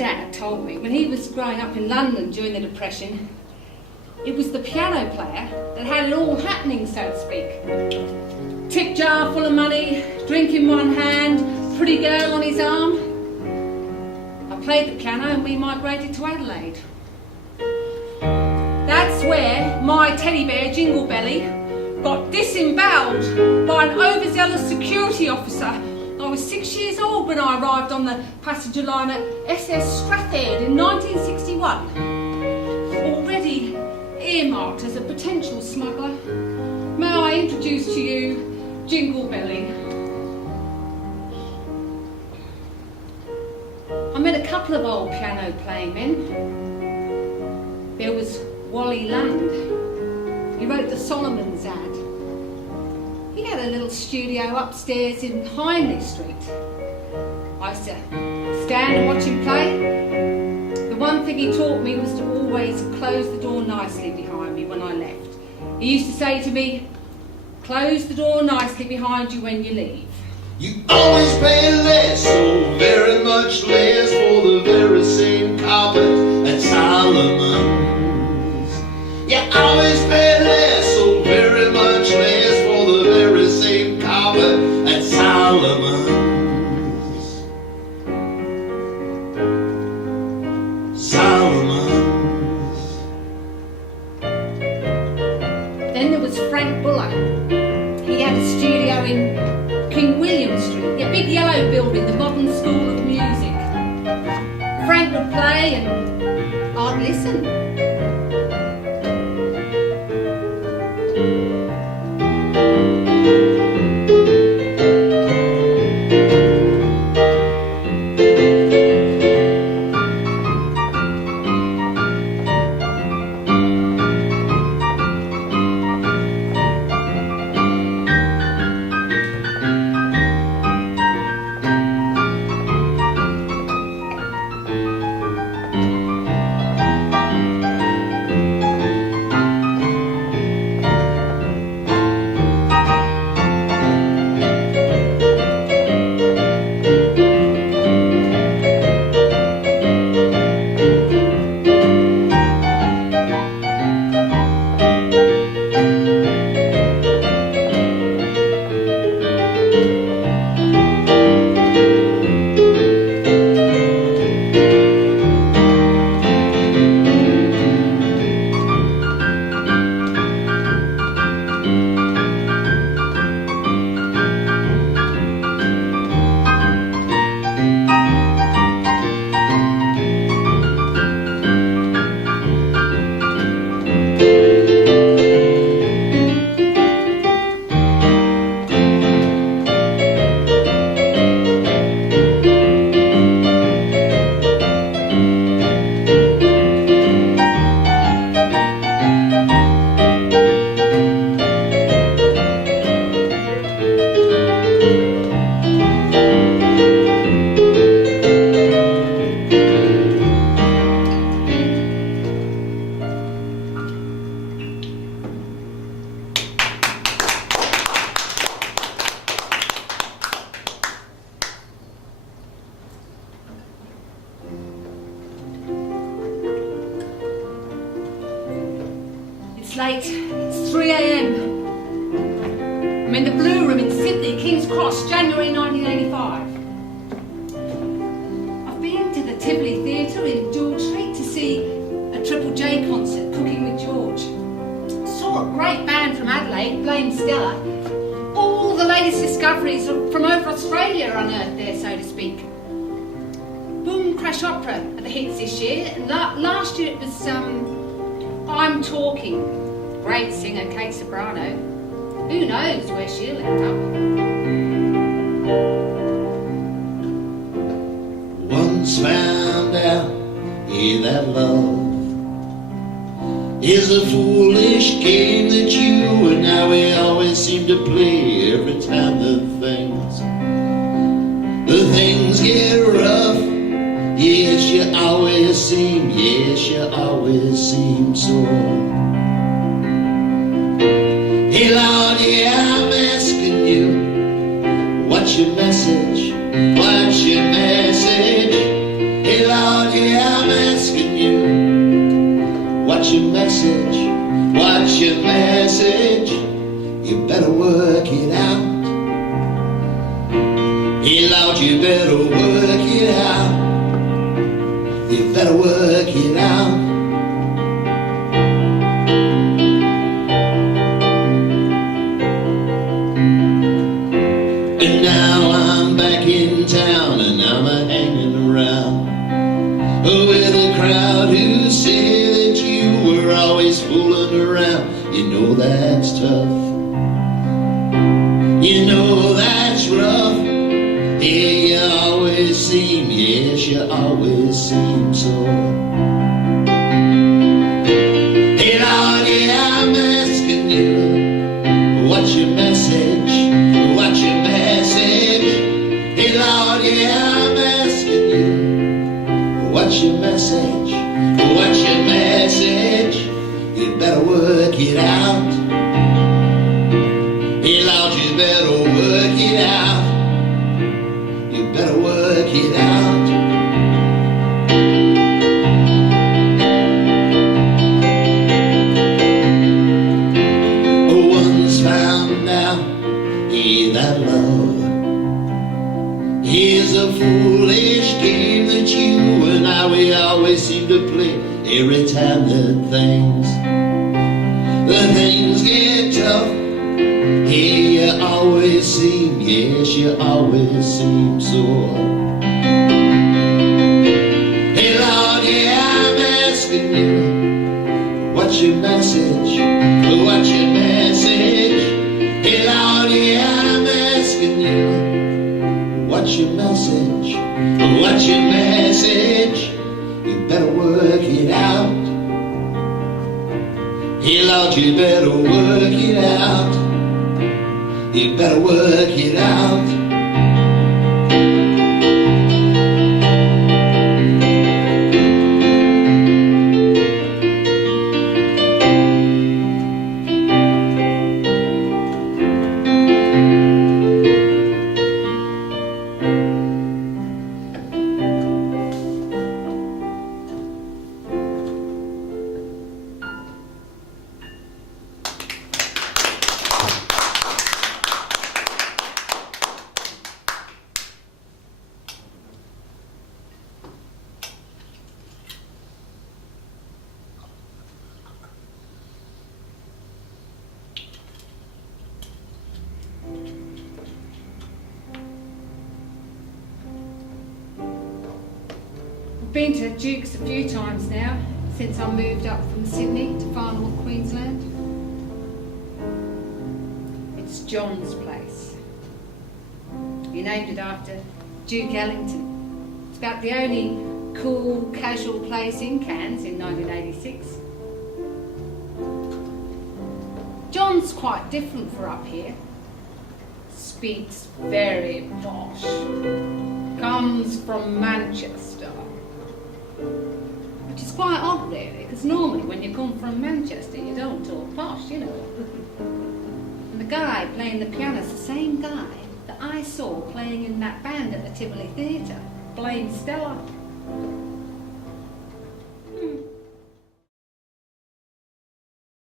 dad told me when he was growing up in London during the Depression, it was the piano player that had it all happening, so to speak. Tip jar full of money, drink in one hand, pretty girl on his arm. I played the piano and we migrated to Adelaide. That's where my teddy bear, Jingle Belly, got disemboweled by an overzealous security officer. I was 6 years old when I arrived on the passenger liner SS Strathclyde in 1961. Already earmarked as a potential smuggler, may I introduce to you Jingle Belly. I met a couple of old piano playing men. There was Wally Land. He wrote the Solomon's ad. He had a little studio upstairs in Hindley Street. I used to stand and watch him play. The one thing he taught me was to always close the door nicely behind me when I left. He used to say to me, close the door nicely behind you when you leave. You always pay less, so very much less, for the very same carpet at Solomon's. You always pay less, so very much less, for the very same carpet at Solomon's. Solomon's. Then there was Frank Buller. He had a studio in King William Street, a big yellow building, the Modern School of Music. Frank would play and I'd listen. It's late, it's 3 a.m. I'm in the Blue Room in Sydney, King's Cross, January 1985. I've been to the Tivoli Theatre in George Street to see a Triple J concert, Cooking with George. Saw a great band from Adelaide, Blame Stella. All the latest discoveries from over Australia unearthed there, so to speak. Boom Crash Opera are the hits this year. Last year it was I'm Talking. Great singer Kate Sobrano. Who knows where she'll end up? Once found out, that love is a foolish game that you and I we always seem to play every time the things get rough. Yes, you always seem sore. Hey Lord, yeah, I'm asking you, what's your message? What's your message? Hey Lord, What's your message? What's your message? You better work it out. Hey Lord, you better work it out. You better work it out. And now I'm back in town and I'm hanging around with a crowd who say that you were always fooling around. You know that's tough. You know that's rough. Yeah, you always seem, yes, you always seem sore. Hey Lord, yeah, I'm asking you, what's your message? What's your message? Hey Lord, yeah, I'm asking you, what's your message? What's your message? You better work it out. Hey Lord, you better work it out. You better work it out. One's found out, hey, that love is a foolish game that you and I, we always seem to play. Every time that things get tough, hey, you always seem, yes, you always seem sore. Hey Lord, yeah, I'm asking you, what's your message? What's your message? Hey Lord, yeah, I'm asking you, what's your message? What's your message? You better work it out. Hey Lord, you better work it out. You better work it out. I've been to Duke's a few times now, since I moved up from Sydney to Far North Queensland. It's John's place. He named it after Duke Ellington. It's about the only cool, casual place in Cairns in 1986. John's quite different for up here. Speaks very posh. Comes from Manchester. Which is quite odd really, because normally when you come from Manchester you don't talk posh, you know. And the guy playing the piano is the same guy that I saw playing in that band at the Tivoli Theatre, Blame Stella.